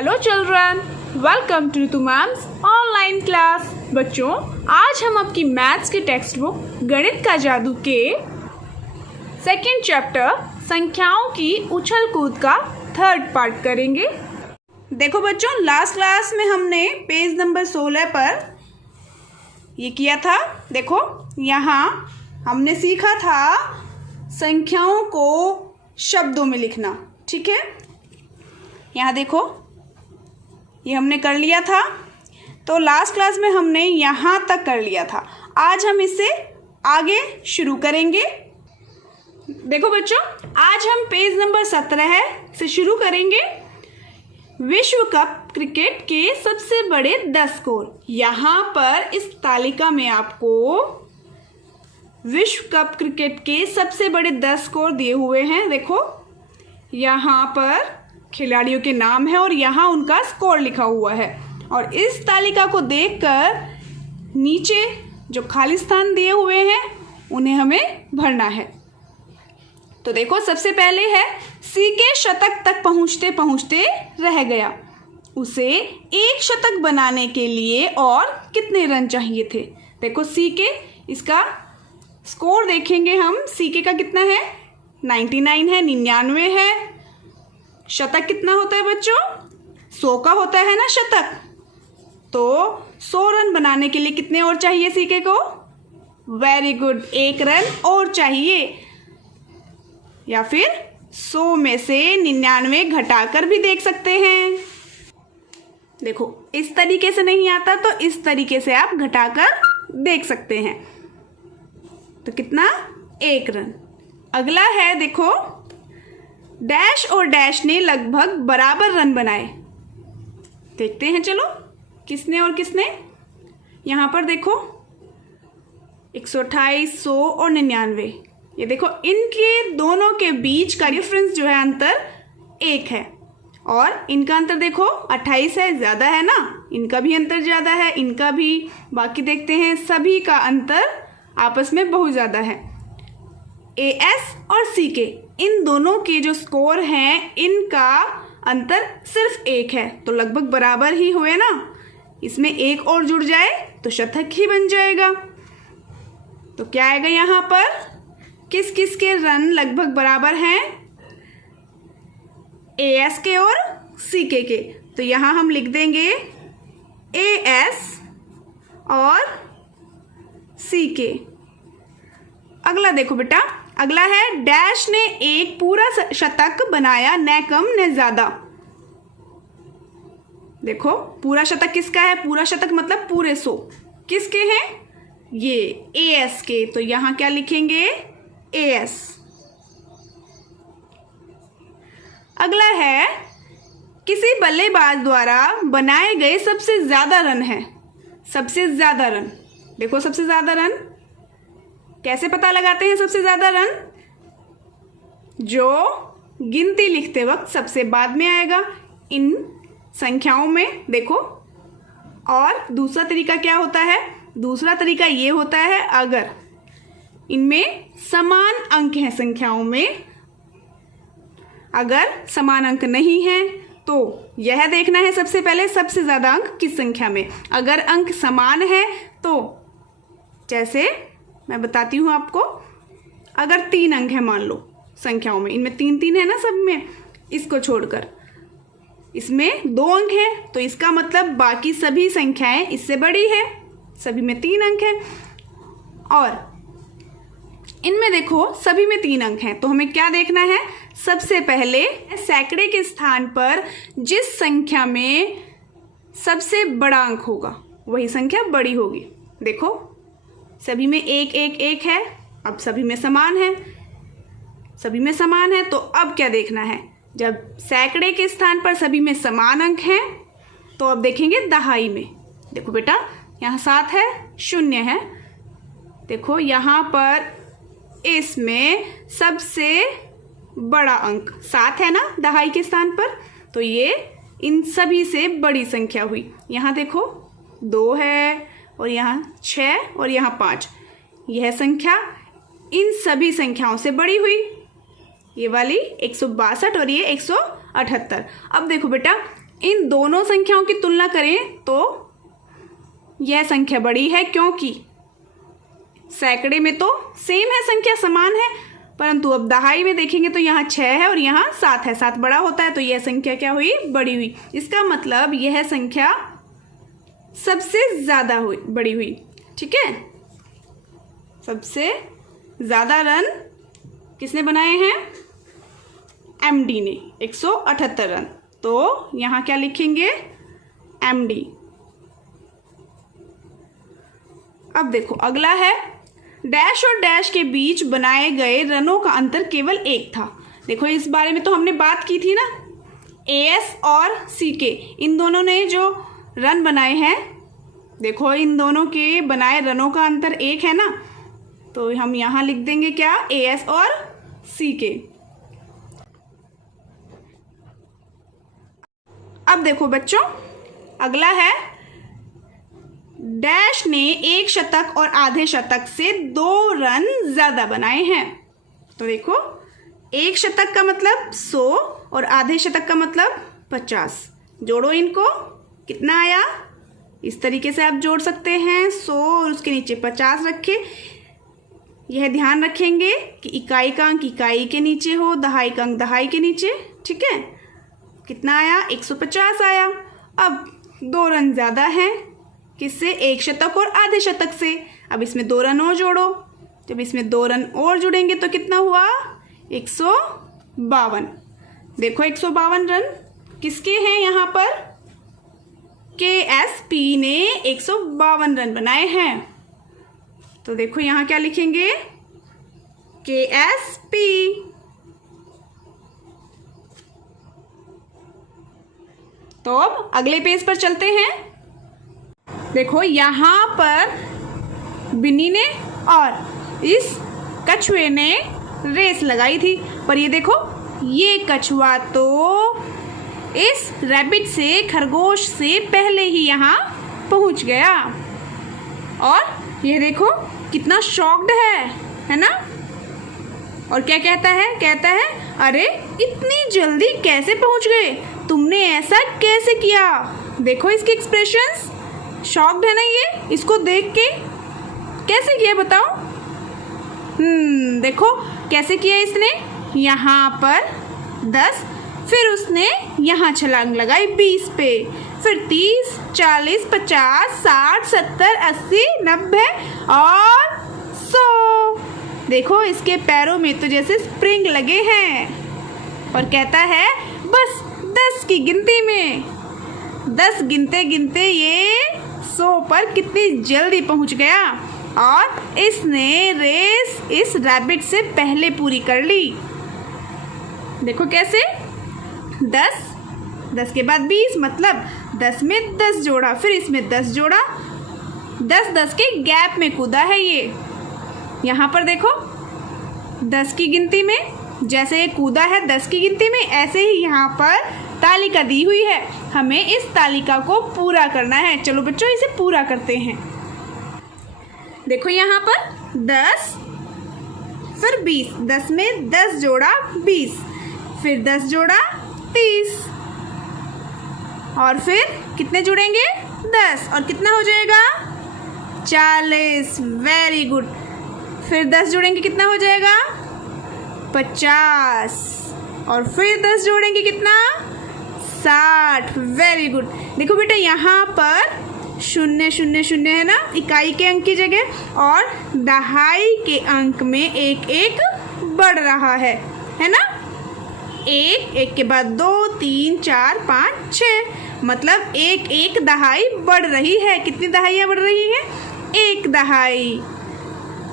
Hello children, welcome to Ritu ma'am's online class. बच्चों, आज हम आपकी मैथ्स की टेक्स्ट बुक गणित का जादू के सेकंड चैप्टर संख्याओं की उछल कूद का थर्ड पार्ट करेंगे। देखो बच्चों, लास्ट क्लास में हमने पेज नंबर 16 पर ये किया था। देखो, यहाँ हमने सीखा था संख्याओं को शब्दों में लिखना। ठीक है, यहाँ देखो, ये हमने कर लिया था। तो लास्ट क्लास में हमने यहाँ तक कर लिया था। आज हम इससे आगे शुरू करेंगे। देखो बच्चों, आज हम पेज नंबर 17 से शुरू करेंगे। विश्व कप क्रिकेट के सबसे बड़े 10 स्कोर। यहाँ पर इस तालिका में आपको विश्व कप क्रिकेट के सबसे बड़े 10 स्कोर दिए हुए हैं। देखो, यहाँ पर खिलाड़ियों के नाम है और यहाँ उनका स्कोर लिखा हुआ है। और इस तालिका को देखकर नीचे जो खाली स्थान दिए हुए हैं उन्हें हमें भरना है। तो देखो, सबसे पहले है सी के शतक तक पहुँचते पहुँचते रह गया। उसे एक शतक बनाने के लिए और कितने रन चाहिए थे। देखो, सी के इसका स्कोर देखेंगे हम। सी के का कितना है, 99 है, 99 है। शतक कितना होता है बच्चों, 100 का होता है ना शतक। तो 100 रन बनाने के लिए कितने और चाहिए सीके को। वेरी गुड, 1 रन और चाहिए। या फिर 100 में से 99 घटाकर भी देख सकते हैं। देखो, इस तरीके से नहीं आता तो इस तरीके से आप घटाकर देख सकते हैं। तो कितना, 1 रन। अगला है, देखो, डैश और डैश ने लगभग बराबर रन बनाए। देखते हैं, चलो, किसने और किसने। यहाँ पर देखो, 128, 100 और 99। ये देखो, इनके दोनों के बीच का डिफरेंस जो है, अंतर 1 है। और इनका अंतर देखो 28 है, ज़्यादा है ना। इनका भी अंतर ज़्यादा है, इनका भी। बाकी देखते हैं, सभी का अंतर आपस में बहुत ज़्यादा है। एएस और सीके, इन दोनों के जो स्कोर हैं, इनका अंतर सिर्फ 1 है। तो लगभग बराबर ही हुए ना। इसमें 1 और जुड़ जाए तो शतक ही बन जाएगा। तो क्या आएगा यहाँ पर, किस किस के रन लगभग बराबर हैं, एएस के और सीके के। तो यहाँ हम लिख देंगे एएस और सीके। अगला देखो बेटा, अगला है डैश ने एक पूरा शतक बनाया, न कम न ज्यादा। देखो, पूरा शतक किसका है, पूरा शतक मतलब पूरे 100 किसके हैं, ये एएस के। तो यहां क्या लिखेंगे, एएस। अगला है किसी बल्लेबाज द्वारा बनाए गए सबसे ज्यादा रन है। सबसे ज्यादा रन, देखो, सबसे ज्यादा रन कैसे पता लगाते हैं। सबसे ज्यादा रन जो गिनती लिखते वक्त सबसे बाद में आएगा इन संख्याओं में। देखो, और दूसरा तरीका क्या होता है, दूसरा तरीका ये होता है, अगर इनमें समान अंक हैं संख्याओं में, अगर समान अंक नहीं है तो यह देखना है सबसे पहले सबसे ज्यादा अंक किस संख्या में। अगर अंक समान है तो, जैसे मैं बताती हूँ आपको, अगर 3 अंक है मान लो संख्याओं में, इनमें 3 है ना सब में, इसको छोड़कर इसमें 2 अंक है, तो इसका मतलब बाकी सभी संख्याएं इससे बड़ी है। सभी में 3 अंक है। और इनमें देखो सभी में 3 अंक हैं। तो हमें क्या देखना है, सबसे पहले सैकड़े के स्थान पर जिस संख्या में सबसे बड़ा अंक होगा वही संख्या बड़ी होगी। देखो, सभी में 1 1 1 है, अब सभी में समान है। सभी में समान है तो अब क्या देखना है, जब सैकड़े के स्थान पर सभी में समान अंक हैं तो अब देखेंगे दहाई में। देखो बेटा, यहाँ 7 है, 0 है। देखो, यहाँ पर इसमें सबसे बड़ा अंक 7 है ना दहाई के स्थान पर, तो ये इन सभी से बड़ी संख्या हुई। यहाँ देखो 2 है, और यहाँ 6 और यहाँ 5। यह संख्या इन सभी संख्याओं से बड़ी हुई। ये वाली 162 और ये 178। अब देखो बेटा, इन दोनों संख्याओं की तुलना करें तो यह संख्या बड़ी है, क्योंकि सैकड़े में तो सेम है, संख्या समान है, परंतु अब दहाई में देखेंगे तो यहाँ 6 है और यहाँ 7 है, 7 बड़ा होता है, तो यह संख्या क्या हुई? बड़ी हुई। इसका मतलब यह संख्या सबसे ज़्यादा बड़ी हुई। ठीक है, सबसे ज़्यादा रन किसने बनाए हैं? एमडी ने, 178 रन। तो यहाँ क्या लिखेंगे? एमडी। अब देखो अगला है, डैश और डैश के बीच बनाए गए रनों का अंतर केवल 1 था। देखो इस बारे में तो हमने बात की थी ना, एएस और सीके, इन दोनों ने जो रन बनाए हैं, देखो इन दोनों के बनाए रनों का अंतर 1 है ना, तो हम यहाँ लिख देंगे क्या? एएस और सीके। अब देखो बच्चों अगला है, डैश ने 1 शतक और आधे शतक से 2 रन ज्यादा बनाए हैं। तो देखो 1 शतक का मतलब 100 और आधे शतक का मतलब 50। जोड़ो इनको, कितना आया? इस तरीके से आप जोड़ सकते हैं, 100 और उसके नीचे 50 रखे। यह ध्यान रखेंगे कि इकाई का अंक इकाई के नीचे हो, दहाई का अंक दहाई के नीचे। ठीक है, कितना आया? 150 आया। अब 2 रन ज़्यादा हैं, किससे? 1 शतक और आधे शतक से। अब इसमें 2 रन और जोड़ो, जब इसमें 2 रन और जुड़ेंगे तो कितना हुआ? 152। देखो 152 रन किसके हैं यहाँ पर? KSP ने 152 रन बनाए हैं। तो देखो यहाँ क्या लिखेंगे? KSP। तो अब अगले पेज पर चलते हैं। देखो यहाँ पर बिन्नी ने और इस कछुए ने रेस लगाई थी, पर ये देखो ये कछुआ तो इस रैबिट से, खरगोश से पहले ही यहाँ पहुँच गया, और ये देखो कितना शॉक्ड है ना। और क्या कहता है? कहता है अरे इतनी जल्दी कैसे पहुँच गए, तुमने ऐसा कैसे किया? देखो इसके एक्सप्रेशंस, शॉक्ड है ना ये, इसको देख के कैसे किया बताओ? देखो कैसे किया इसने, यहाँ पर 10, फिर उसने यहाँ छलांग लगाई 20 पे, फिर 30, 40, 50, 60, 70, 80, 90 और 100। देखो इसके पैरों में तो जैसे स्प्रिंग लगे हैं। और कहता है बस 10 की गिनती में, 10 गिनते गिनते ये 100 पर कितनी जल्दी पहुंच गया, और इसने रेस इस रैबिट से पहले पूरी कर ली। देखो कैसे, 10 के बाद 20, मतलब 10 में 10 जोड़ा, फिर इसमें 10 जोड़ा, 10 के गैप में कूदा है ये। यहाँ पर देखो 10 की गिनती में जैसे ये कूदा है 10 की गिनती में, ऐसे ही यहाँ पर तालिका दी हुई है, हमें इस तालिका को पूरा करना है। चलो बच्चों इसे पूरा करते हैं। देखो यहाँ पर 10, फिर 20, 10 में 10 जोड़ा 20, फिर 10 जोड़ा 30, और फिर कितने जुड़ेंगे? 10, और कितना हो जाएगा? 40। Very good. फिर 10 जोड़ेंगे कितना हो जाएगा? 50, और फिर 10 जोड़ेंगे कितना? 60। Very good. देखो बेटा यहाँ पर 0 0 0 है ना इकाई के अंक की जगह, और दहाई के अंक में 1 1 बढ़ रहा है ना। 1 1 के बाद 2 3 4 5 6, मतलब 1 1 दहाई बढ़ रही है। कितनी दहाइयाँ बढ़ रही है? 1 दहाई।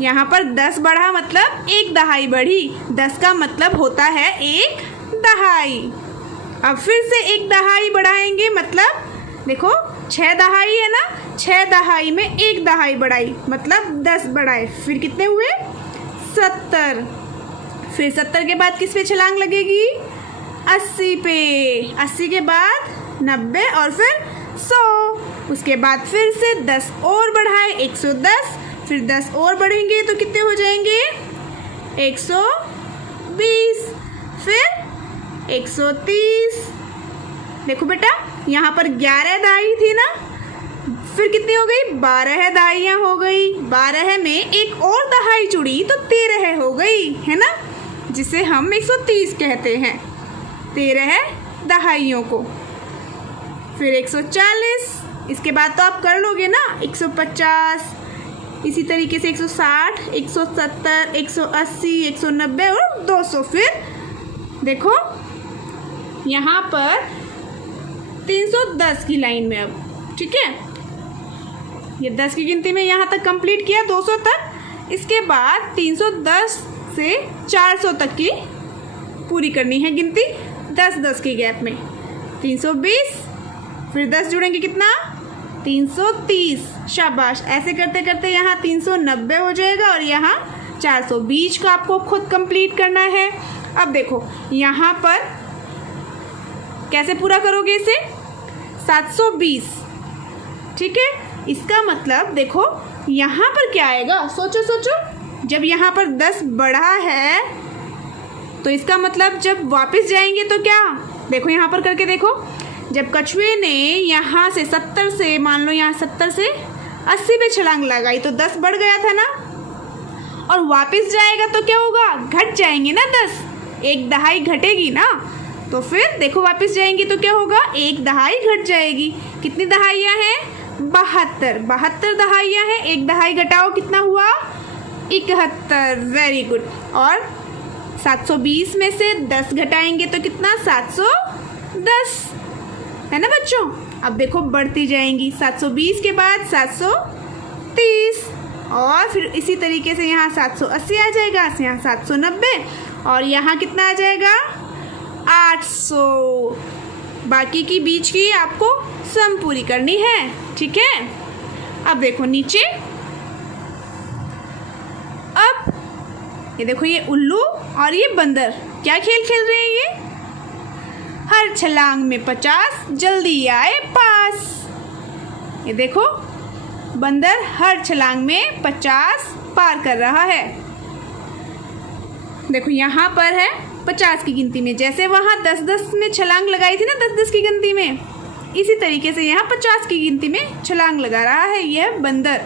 यहाँ पर 10 बढ़ा मतलब 1 दहाई बढ़ी, 10 का मतलब होता है 1 दहाई। अब फिर से 1 दहाई बढ़ाएंगे, मतलब देखो 6 दहाई है ना, 6 दहाई में 1 दहाई बढ़ाई मतलब 10 बढ़ाए, फिर कितने हुए? 70। फिर 70 के बाद किस पे छलांग लगेगी? 80 पे। 80 के बाद 90, और फिर 100। उसके बाद फिर से 10 और बढ़ाए 110, फिर 10 और बढ़ेंगे तो कितने हो जाएंगे? 120, फिर 130, देखो बेटा, यहाँ पर 11 दहाई थी ना, फिर कितनी हो गई? 12 दहाइयाँ हो गई। 12 में एक और दहाई जुड़ी तो 13 हो गई, है ना, जिसे हम 130 कहते हैं, 13 दहाइयों को। फिर 140, इसके बाद तो आप कर लोगे ना, 150, इसी तरीके से 160, 170, 180, 190 और 200। फिर देखो यहाँ पर 310 की लाइन में अब, ठीक है, ये 10 की गिनती में यहाँ तक कंप्लीट किया 200 तक। इसके बाद 310 से 400 तक की पूरी करनी है गिनती 10-10 के गैप में। 320, फिर 10 जुड़ेंगे कितना? 330। शाबाश। ऐसे करते करते यहाँ 390 हो जाएगा और यहाँ 400। बीच का आपको खुद कंप्लीट करना है। अब देखो यहाँ पर कैसे पूरा करोगे इसे? 720, ठीक है। इसका मतलब देखो यहाँ पर क्या आएगा, सोचो सोचो। जब यहाँ पर 10 बढ़ा है तो इसका मतलब जब वापस जाएंगे तो क्या, देखो यहाँ पर करके देखो, जब कछुए ने यहाँ से 70 से, मान लो यहाँ 70 से 80 पे छलांग लगाई तो 10 बढ़ गया था ना, और वापस जाएगा तो क्या होगा? घट जाएंगे ना 10, एक दहाई घटेगी ना। तो फिर देखो वापस जाएंगी तो क्या होगा? एक दहाई घट जाएगी। कितनी दहाइयाँ हैं? 72। 72 दहाइयाँ हैं। एक दहाई घटाओ, कितना हुआ? 71। Very good. और 720 में से 10 घटाएंगे तो कितना? 710, है ना बच्चों। अब देखो बढ़ती जाएंगी, 720 के बाद 730 और फिर इसी तरीके से यहाँ 780 आ जाएगा, यहाँ 790 और यहाँ कितना आ जाएगा? 800। बाकी की बीच की आपको सम पूरी करनी है, ठीक है। अब देखो नीचे, अब ये देखो ये उल्लू और ये बंदर क्या खेल खेल रहे हैं ये? हर छलांग में 50, जल्दी आए पास। ये देखो बंदर हर छलांग में 50 पार कर रहा है। देखो यहाँ पर है 50 की गिनती में, जैसे वहाँ 10-10 में छलांग लगाई थी ना, 10-10 की गिनती में, इसी तरीके से यहाँ 50 की गिनती में छलांग लगा रहा है यह बंदर।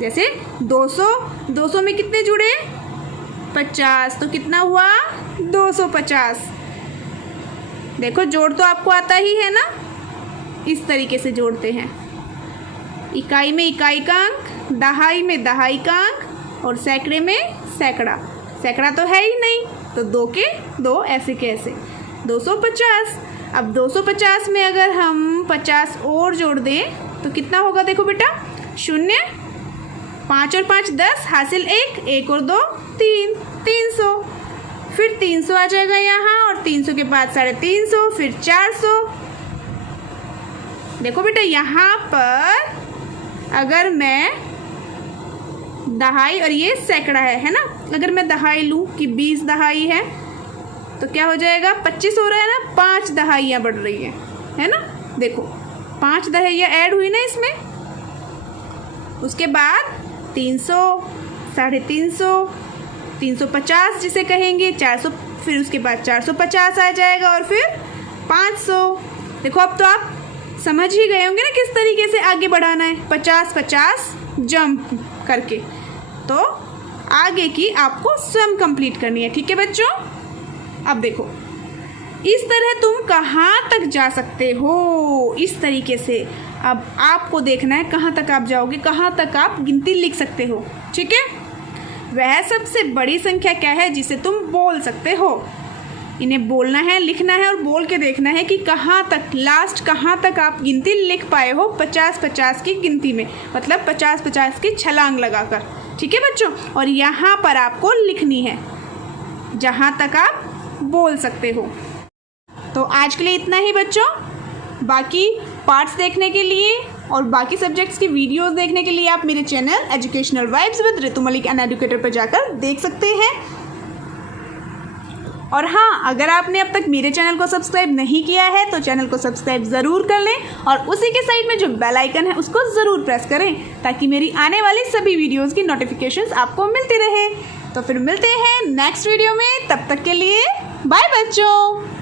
जैसे 200 में कितने जुड़े? 50, तो कितना हुआ? 250। देखो जोड़ तो आपको आता ही है ना, इस तरीके से जोड़ते हैं। इकाई में इकाई का अंक, दहाई में दहाई का अंक और सैकड़े में सैकड़ा। सैकड़ा तो है ही नहीं, तो 2 के 2, ऐसे के ऐसे 250। अब 250 में अगर हम 50 और जोड़ दें तो कितना होगा? देखो बेटा, 0, 5 और 5 10, हासिल 1, 1 और 2 3, 300। फिर 300 आ जाएगा यहाँ और 300 के बाद 350, फिर 400। देखो बेटा यहाँ पर अगर मैं दहाई, और ये सैकड़ा है ना, अगर मैं दहाई लूँ कि 20 दहाई है तो क्या हो जाएगा? 25 हो रहा है ना, 5 दहाइयाँ बढ़ रही है ना। देखो 5 दहाइयाँ ऐड हुई ना इसमें। उसके बाद 300, 350, 350 जिसे कहेंगे, 400, फिर उसके बाद 450 आ जाएगा और फिर 500। देखो अब तो आप समझ ही गए होंगे ना किस तरीके से आगे बढ़ाना है, 50-50 जंप करके। तो आगे की आपको सम कंप्लीट करनी है, ठीक है बच्चों। अब देखो इस तरह तुम कहाँ तक जा सकते हो, इस तरीके से। अब आपको देखना है कहाँ तक आप जाओगे, कहाँ तक आप गिनती लिख सकते हो, ठीक है। वह सबसे बड़ी संख्या क्या है जिसे तुम बोल सकते हो? इन्हें बोलना है, लिखना है और बोल के देखना है कि कहाँ तक, लास्ट कहाँ तक आप गिनती लिख पाए हो 50-50 की गिनती में, मतलब 50-50 की छलांग लगाकर, ठीक है बच्चों। और यहाँ पर आपको लिखनी है जहाँ तक आप बोल सकते हो। तो आज के लिए इतना ही बच्चों। बाकी पार्ट्स देखने के लिए और बाकी सब्जेक्ट्स की वीडियोस देखने के लिए आप मेरे channel educational vibes with Ritu Malik an educator पर जाकर देख सकते हैं। और हाँ, अगर आपने अब तक मेरे चैनल को सब्सक्राइब नहीं किया है तो चैनल को सब्सक्राइब ज़रूर कर लें और उसी के साइड में जो बेल आइकन है उसको ज़रूर प्रेस करें ताकि मेरी आने वाली सभी वीडियोज़ की नोटिफिकेशंस आपको मिलती रहे। तो फिर मिलते हैं नेक्स्ट वीडियो में, तब तक के लिए बाय बच्चों।